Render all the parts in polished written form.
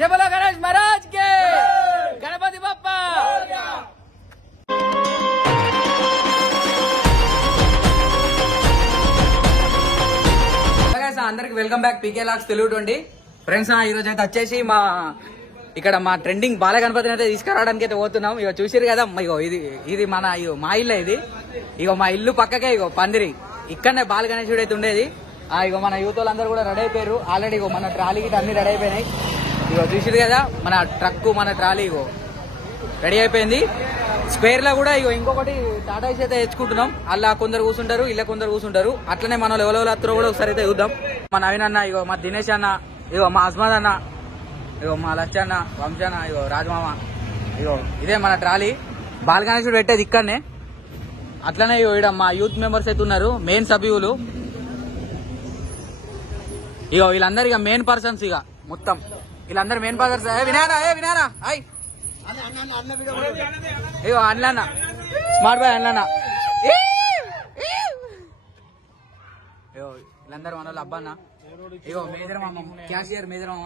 जय बोलो गणेश महाराज के, गणपति बप्पा। అందరికి వెల్కమ్ బ్యాక్ పీకే లాక్స్ తెలుగు 20 ఫ్రెండ్స్. ఈ రోజు అయితే వచ్చేసి ఇక్కడ మా ట్రెండింగ్ బాల గణపతిని అయితే తీసుకురావడానికి అయితే పోతున్నాం. ఇగో చూసిరు కదా, ఇగో ఇది మా ఇల్లు. ఇగో మా ఇల్లు పక్కకే ఇగో పందిరి, ఇక్కడనే బాల గణేశుడు అయితే ఉండేది. ఇగో మన యూత్ వాళ్ళందరూ కూడా రెడీ అయిపోయారు ఆల్రెడీ. ఇగో మన ట్రాలీ గిట్ అన్ని రెడీ అయిపోయినాయి. ఇగో చూసిరు కదా, మన ట్రక్ మన ట్రాలీ ఇగో రెడీ అయిపోయింది. స్పేర్ లో కూడా ఇగో ఇంకొకటి టాటా ఏసీ అయితే తెచ్చుకుంటున్నాం. అలా కొందరు కూర్చుంటారు, ఇలా కొందరు కూర్చుంటారు. అట్లనే మనం ఎవరెవరు అత్తరో కూడా ఒకసారి అయితే చూద్దాం. మా నవీన్ అన్న, ఇగో మా దినేష్ అన్న, ఇగో మా అస్మాద్ అన్న, ఇగో మా లచ్చన్న, వంశన్న, ఇగో రాజమామ. ఇగో ఇదే మన ట్రాలీ. బాల గణేశుడు పెట్టేది ఇక్కడనే. అట్లనే ఇగో ఇక్కడ మా యూత్ మెంబర్స్ అయితే ఉన్నారు, మెయిన్ సభ్యులు. ఇగో వీళ్ళందరూ ఇక మెయిన్ పర్సన్స్. ఇక మొత్తం వీళ్ళందరూ మెయిన్ పర్సన్స్. వినారా హాయ్. ఇగో అన్లన్న, స్మార్ట్ బాయ్ అన్లన్న. ఇగో వీళ్ళందరూ మన వాళ్ళు అబ్బన్న. ఇగో మేజర్ మామ, క్యాషియర్ మేజర్ మామ,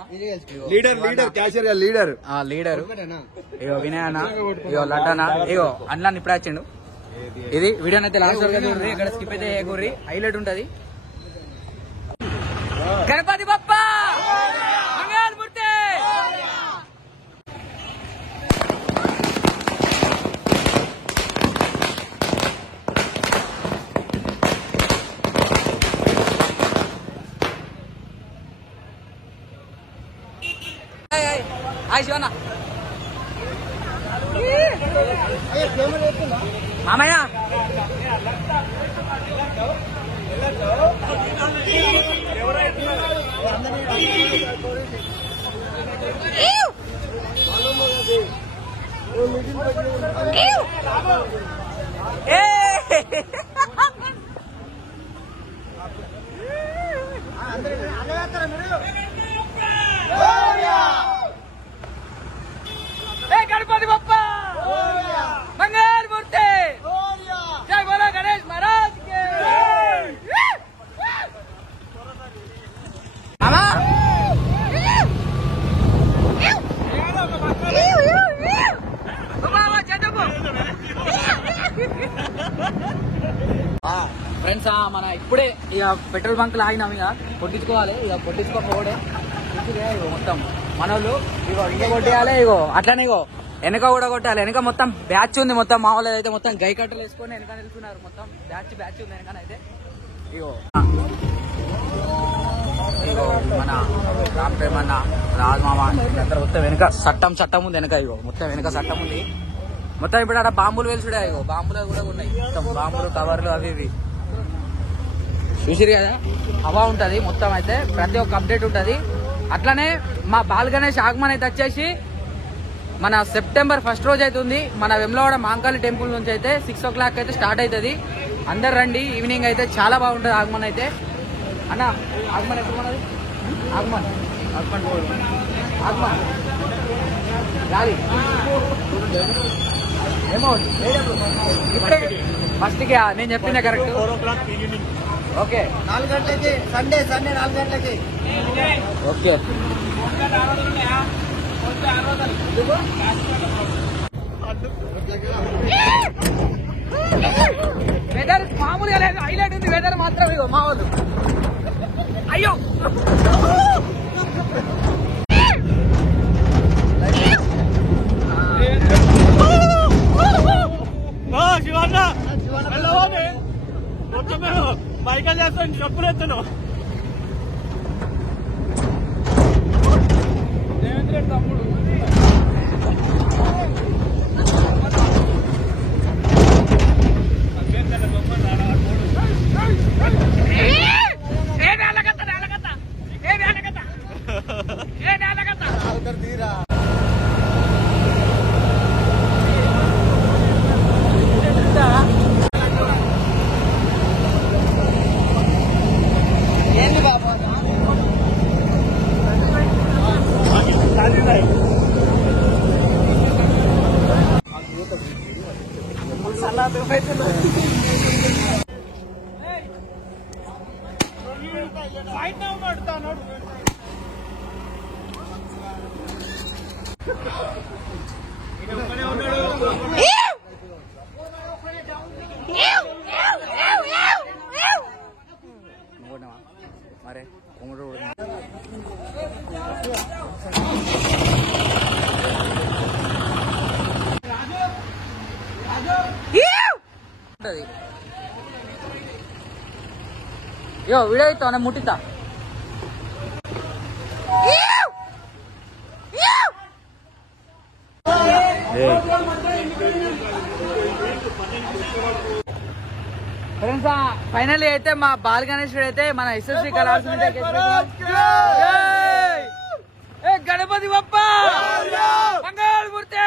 లీడర్. ఇగో వినయ్ అన్న, ఇగో లడ్డన్న, ఇగో అన్లన్న ఇప్పుడే వచ్చిండు. ఇది వీడియోని అయితే లాస్ట్ వరకు చూడండి, ఇక్కడ స్కిప్ అయితే చేయకూర్రి, హైలైట్ ఉంటది. గణపతి బప్పా మంగళమూర్తి. హాయ్ శివన్న. మామయ్య గణపతి బప్పా మంగళమూర్తి. జై బోలో గణేష్ మహారాజ్ కే. ఫ్రెండ్స్ మన ఇప్పుడే ఇక పెట్రోల్ బంక్ ఆగినాం. ఇక కొట్టించుకోవాలి, ఇక కొట్టించుకోకపోవడే మొత్తం మనోళ్ళు. ఇగో ఇంక కొట్టేయాలి. ఇగో అట్లనే ఇగో వెనక కూడా కొట్టాలి. వెనక మొత్తం బ్యాచ్ ఉంది. మొత్తం మా వాళ్ళు అయితే మొత్తం గై కట్టలు వేసుకొని వెనక నిలుస్తున్నారు. మొత్తం బ్యాచ్ ఉంది వెనకనైతే. ఇగో ఇగో మన రామ్ ప్రేమన్న, రాజమామ అందరూ మొత్తం వెనక చట్టం ఉంది వెనక. ఇగో మొత్తం వెనక చట్టం ఉంది మొత్తం. ఇప్పుడు అక్కడ బాంబులు వెలిసిడా, ఇగో బాంబులు కూడా ఉన్నాయి మొత్తం. బాంబులు కవర్లు అవి ఇవి చూసిరు కదా, హవా ఉంటది మొత్తం. అయితే ప్రతి ఒక్క అప్డేట్ ఉంటది. అట్లనే మా బాల్ గణేష్ ఆగమన్ అయితే వచ్చేసి మన సెప్టెంబర్ 1 రోజు అవుతుంది. మన వెమ్లవాడ మాంకాళి టెంపుల్ నుంచి అయితే 6 o'clock అయితే స్టార్ట్ అవుతుంది. అందరు రండి. ఈవినింగ్ అయితే చాలా బాగుంటుంది ఆగమన్ అయితే. అన్న ఆగమన్ ఎప్పుడు మనది? ఆగమన్ రాలి ఏమో ఇప్పుడే ఫస్ట్కి నేను చెప్పిందే కరెక్ట్. ఓకే 4 గంటలకి సండే 4 గంటలకి. ఓకే వెదర్ మామూలుగా లేదు, హైలైట్ ఉంది వెదర్ మాత్రం. ఇగో మా వాళ్ళు అయ్యో శివన్న మైకల్ చేస్తాను చెప్పులు ఎత్తాను. దేవేంద్ర తమ్ముడు ఏంది బాబు మరే యో వీడియో ఇస్తా ముట్టిస్తా ఫ్రెండ్స్ ఫైనల్లీ అయితే మా బాల్ గణేశుడు అయితే మన ఎస్ఎస్సి కళాశాల గణపతి బప్ప మంగళమూర్తి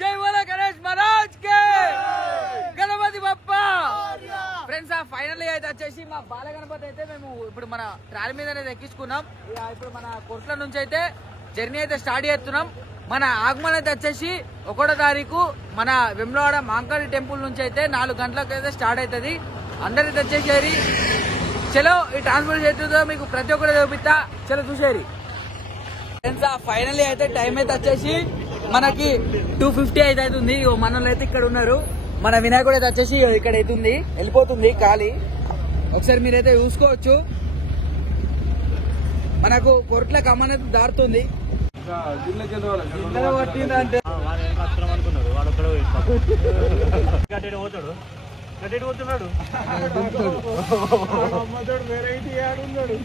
జై బోలో గణేష్ మహారాజ్ కే గణపతి బప్ప. ఫ్రెండ్స్ ఫైనల్లీ అయితే వచ్చేసి మా బాల గణపతి అయితే మేము ఇప్పుడు మన ట్రాలీ మీద అనేది ఎక్కించుకున్నాం. ఇప్పుడు మన కొట్ల నుంచి అయితే జర్నీ అయితే స్టార్ట్ చేస్తున్నాం. మన ఆగమన్ అయితే వచ్చేసి 1వ తారీఖు మన వెమ్లవాడ మాంకాళి టెంపుల్ నుంచి అయితే 4 గంటలకు అయితే స్టార్ట్ అవుతుంది. అందరైతే వచ్చేసేరి చలో ఈ ట్రాన్స్పోర్ట్ చేస్తుందో మీకు ప్రతి ఒక్కరు చూపిస్తా, చలో చూసేరి. ఫ్రెండ్స్ ఫైనల్లీ అయితే టైం అయితే వచ్చేసి మనకి 2:50 అయితే అవుతుంది. మనోళ్ళు అయితే ఇక్కడ ఉన్నారు. మన వినాయకుడు అయితే వచ్చేసి ఇక్కడ అవుతుంది, వెళ్ళిపోతుంది ఖాళీ. ఒకసారి మీరైతే చూసుకోవచ్చు. మనకు కొరట్ల కమ్మన్ అయితే దారుతుంది. పట్టిందంటే పోతున్నాడు వెరైటీ ఆడున్నాడు.